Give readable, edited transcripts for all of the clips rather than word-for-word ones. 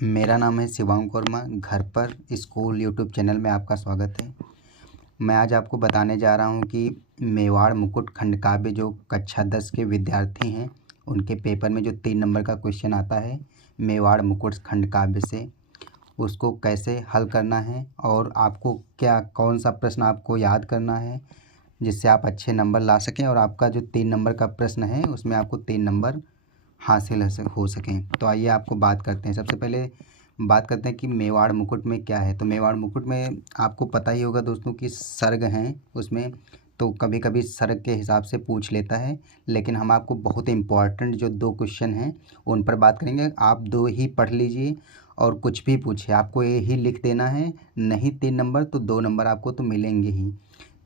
मेरा नाम है शिवांक वर्मा। घर पर स्कूल यूट्यूब चैनल में आपका स्वागत है। मैं आज आपको बताने जा रहा हूं कि मेवाड़ मुकुट खंडकाव्य जो कक्षा 10 के विद्यार्थी हैं उनके पेपर में जो 3 नंबर का क्वेश्चन आता है मेवाड़ मुकुट खंडकाव्य से, उसको कैसे हल करना है और आपको कौन सा प्रश्न आपको याद करना है जिससे आप अच्छे नंबर ला सकें और आपका जो 3 नंबर का प्रश्न है उसमें आपको 3 नंबर हासिल हो सकें। तो आइए आपको बात करते हैं। सबसे पहले बात करते हैं कि मेवाड़ मुकुट में क्या है। तो मेवाड़ मुकुट में आपको पता ही होगा दोस्तों कि सर्ग हैं उसमें, तो कभी कभी सर्ग के हिसाब से पूछ लेता है, लेकिन हम आपको बहुत इम्पॉर्टेंट जो 2 क्वेश्चन हैं उन पर बात करेंगे। आप 2 ही पढ़ लीजिए और कुछ भी पूछे आपको ये ही लिख देना है, नहीं 3 नंबर तो 2 नंबर आपको तो मिलेंगे ही।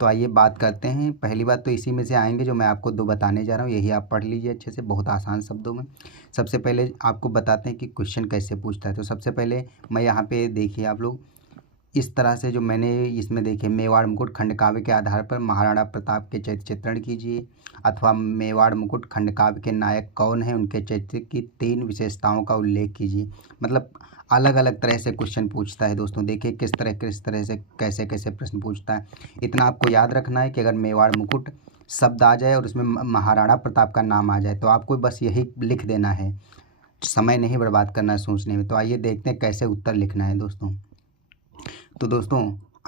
तो आइए बात करते हैं। पहली बात तो इसी में से आएंगे जो मैं आपको 2 बताने जा रहा हूँ, यही आप पढ़ लीजिए अच्छे से, बहुत आसान शब्दों में। सबसे पहले आपको बताते हैं कि क्वेश्चन कैसे पूछता है। तो सबसे पहले मैं यहाँ पे देखिए आप लोग इस तरह से जो मैंने इसमें देखे मेवाड़ मुकुट खंडकाव्य के आधार पर महाराणा प्रताप के चरित्र चित्रण कीजिए, अथवा मेवाड़ मुकुट खंडकाव्य के नायक कौन है उनके चरित्र की 3 विशेषताओं का उल्लेख कीजिए। मतलब अलग अलग तरह से क्वेश्चन पूछता है दोस्तों। देखिए किस तरह से कैसे कैसे प्रश्न पूछता है। इतना आपको याद रखना है कि अगर मेवाड़ मुकुट शब्द आ जाए और उसमें महाराणा प्रताप का नाम आ जाए तो आपको बस यही लिख देना है, समय नहीं बर्बाद करना है सोचने में। तो आइए देखते हैं कैसे उत्तर लिखना है दोस्तों। तो दोस्तों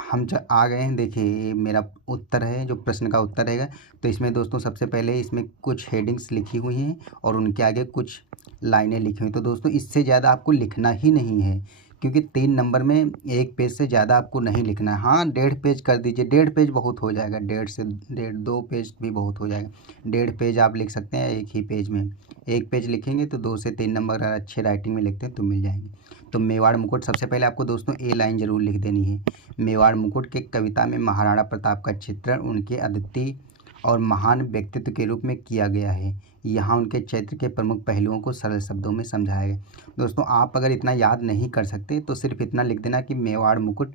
हम आ गए हैं। देखिए ये मेरा उत्तर है, जो प्रश्न का उत्तर रहेगा। तो इसमें दोस्तों सबसे पहले इसमें कुछ हेडिंग्स लिखी हुई हैं और उनके आगे कुछ लाइनें लिखी हुई। तो दोस्तों इससे ज़्यादा आपको लिखना ही नहीं है, क्योंकि 3 नंबर में 1 पेज से ज़्यादा आपको नहीं लिखना है। हाँ 1.5 पेज कर दीजिए, 1.5 पेज बहुत हो जाएगा, 1.5 से 2 पेज भी बहुत हो जाएगा। 1.5 पेज आप लिख सकते हैं एक ही पेज में। 1 पेज लिखेंगे तो 2 से 3 नंबर अगर अच्छे राइटिंग में लिखते हैं तो मिल जाएंगे। तो मेवाड़ मुकुट सबसे पहले आपको दोस्तों ए लाइन ज़रूर लिख देनी है। मेवाड़ मुकुट के कविता में महाराणा प्रताप का चित्रण उनके अद्वितीय और महान व्यक्तित्व के रूप में किया गया है। यहाँ उनके चरित्र के प्रमुख पहलुओं को सरल शब्दों में समझाया गया। दोस्तों आप अगर इतना याद नहीं कर सकते तो सिर्फ इतना लिख देना कि मेवाड़ मुकुट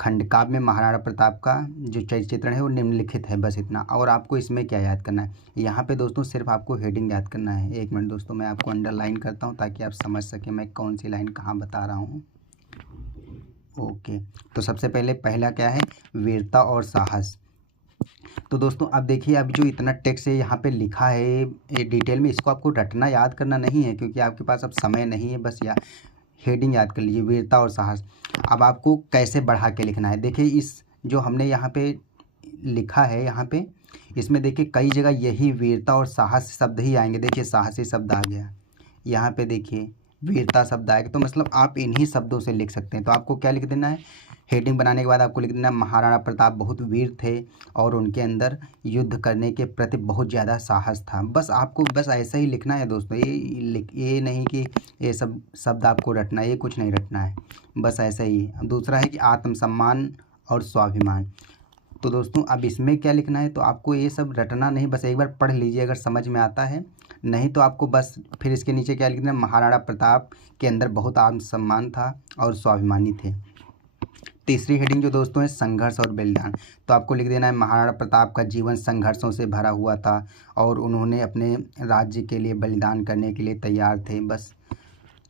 खंडकाव्य में महाराणा प्रताप का जो चरित्र चित्रण है वो निम्नलिखित है, बस इतना। और आपको इसमें क्या याद करना है, यहाँ पे दोस्तों सिर्फ आपको हेडिंग याद करना है। 1 मिनट दोस्तों मैं आपको अंडरलाइन करता हूँ ताकि आप समझ सकें मैं कौन सी लाइन कहाँ बता रहा हूँ। ओके, तो सबसे पहला क्या है, वीरता और साहस। तो दोस्तों अब देखिए, अब जो इतना टेक्स्ट है यहाँ पे लिखा है ये डिटेल में, इसको आपको रटना याद करना नहीं है क्योंकि आपके पास अब समय नहीं है। बस हेडिंग याद कर लीजिए, वीरता और साहस। अब आपको कैसे बढ़ा के लिखना है, देखिए इस जो हमने यहाँ पे लिखा है, यहाँ पे इसमें देखिए कई जगह यही वीरता और साहस शब्द ही आएंगे। देखिए साहसी शब्द आ गया, यहाँ पे देखिए वीरता शब्द आएगा, तो मतलब आप इन्हीं शब्दों से लिख सकते हैं। तो आपको क्या लिख देना है, हेडिंग बनाने के बाद आपको लिख देना महाराणा प्रताप बहुत वीर थे और उनके अंदर युद्ध करने के प्रति बहुत ज़्यादा साहस था। बस आपको बस ऐसा ही लिखना है दोस्तों। ये नहीं कि ये सब शब्द आपको रटना है, ये कुछ नहीं रटना है, बस ऐसा ही। दूसरा है कि आत्मसम्मान और स्वाभिमान। तो दोस्तों अब इसमें क्या लिखना है, तो आपको ये सब रटना नहीं, बस एक बार पढ़ लीजिए अगर समझ में आता है, नहीं तो आपको बस फिर इसके नीचे क्या लिखना है, महाराणा प्रताप के अंदर बहुत आत्मसम्मान था और स्वाभिमानी थे। तीसरी हेडिंग जो दोस्तों है संघर्ष और बलिदान, तो आपको लिख देना है महाराणा प्रताप का जीवन संघर्षों से भरा हुआ था और उन्होंने अपने राज्य के लिए बलिदान करने के लिए तैयार थे, बस।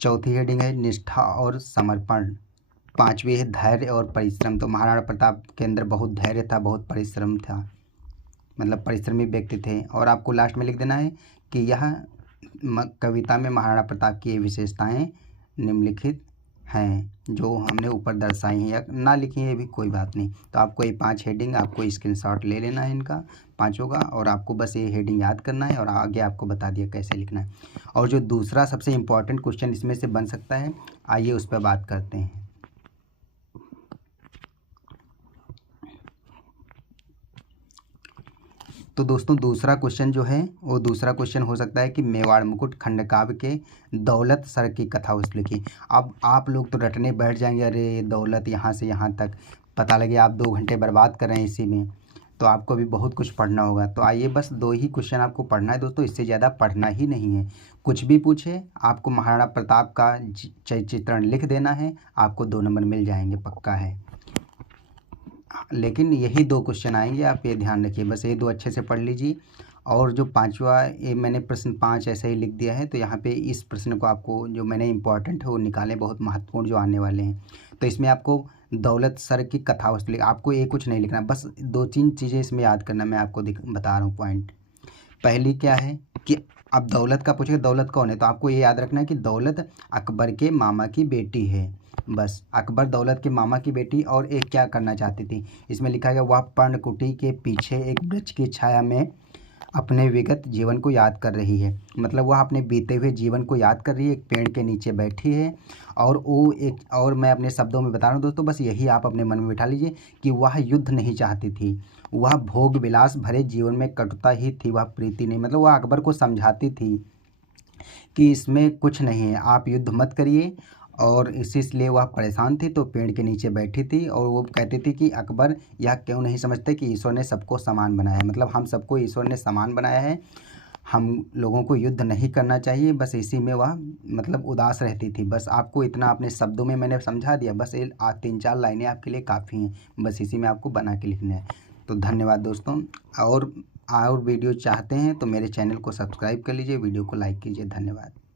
चौथी हेडिंग है निष्ठा और समर्पण। 5वीं है धैर्य और परिश्रम, तो महाराणा प्रताप के अंदर बहुत धैर्य था, बहुत परिश्रम था, मतलब परिश्रमी व्यक्ति थे। और आपको लास्ट में लिख देना है कि यह कविता में महाराणा प्रताप की ये विशेषताएं निम्नलिखित हैं जो हमने ऊपर दर्शाई हैं, या ना लिखी हैं ये भी कोई बात नहीं। तो आपको ये 5 हेडिंग आपको स्क्रीनशॉट ले लेना है इनका 5 का, और आपको बस ये हेडिंग याद करना है और आगे आपको बता दिया कैसे लिखना है। और जो दूसरा सबसे इम्पॉर्टेंट क्वेश्चन इसमें से बन सकता है, आइए उस पर बात करते हैं। तो दोस्तों दूसरा क्वेश्चन जो है वो दूसरा क्वेश्चन हो सकता है कि मेवाड़ मुकुट खंडकाव्य के दौलत सर की कथा उस लिखी। अब आप लोग तो रटने बैठ जाएंगे, अरे दौलत यहाँ से यहाँ तक, पता लगे आप 2 घंटे बर्बाद कर रहे हैं इसी में, तो आपको भी बहुत कुछ पढ़ना होगा। तो आइए बस 2 ही क्वेश्चन आपको पढ़ना है दोस्तों, इससे ज़्यादा पढ़ना ही नहीं है। कुछ भी पूछे आपको महाराणा प्रताप का चित्रण लिख देना है, आपको 2 नंबर मिल जाएंगे, पक्का है। लेकिन यही 2 क्वेश्चन आएंगे, आप ये ध्यान रखिए, बस ये 2 अच्छे से पढ़ लीजिए और जो पाँचवा, ये मैंने प्रश्न 5 ऐसे ही लिख दिया है, तो यहाँ पे इस प्रश्न को आपको जो मैंने इम्पोर्टेंट है वो निकाले, बहुत महत्वपूर्ण जो आने वाले हैं। तो इसमें आपको दौलत सर की कथा वस्तु लिख, आपको ये कुछ नहीं लिखना, बस 2-3 चीज़ें इसमें याद करना, मैं आपको बता रहा हूँ पॉइंट। पहली क्या है कि अब दौलत का पूछेगा, दौलत कौन है, तो आपको ये याद रखना है कि दौलत अकबर के मामा की बेटी है। बस अकबर दौलत के मामा की बेटी, और एक क्या करना चाहती थी, इसमें लिखा गया वह पर्णकुटी के पीछे एक वृक्ष की छाया में अपने विगत जीवन को याद कर रही है। मतलब वह अपने बीते हुए जीवन को याद कर रही है, एक पेड़ के नीचे बैठी है। और वो एक, और मैं अपने शब्दों में बता रहा हूँ दोस्तों, बस यही आप अपने मन में बिठा लीजिए कि वह युद्ध नहीं चाहती थी, वह भोग विलास भरे जीवन में कटुता ही थी, वह प्रीति नहीं। मतलब वह अकबर को समझाती थी कि इसमें कुछ नहीं है, आप युद्ध मत करिए। और इसलिए वह परेशान थी, तो पेड़ के नीचे बैठी थी, और वो कहती थी कि अकबर यह क्यों नहीं समझते कि ईश्वर ने सबको समान बनाया है, मतलब हम सबको ईश्वर ने समान बनाया है, हम लोगों को युद्ध नहीं करना चाहिए। बस इसी में वह मतलब उदास रहती थी। बस आपको इतना अपने शब्दों में मैंने समझा दिया, बस ये 3-4 लाइनें आपके लिए काफ़ी हैं, बस इसी में आपको बना के लिखना है। तो धन्यवाद दोस्तों, और वीडियो चाहते हैं तो मेरे चैनल को सब्सक्राइब कर लीजिए, वीडियो को लाइक कीजिए। धन्यवाद।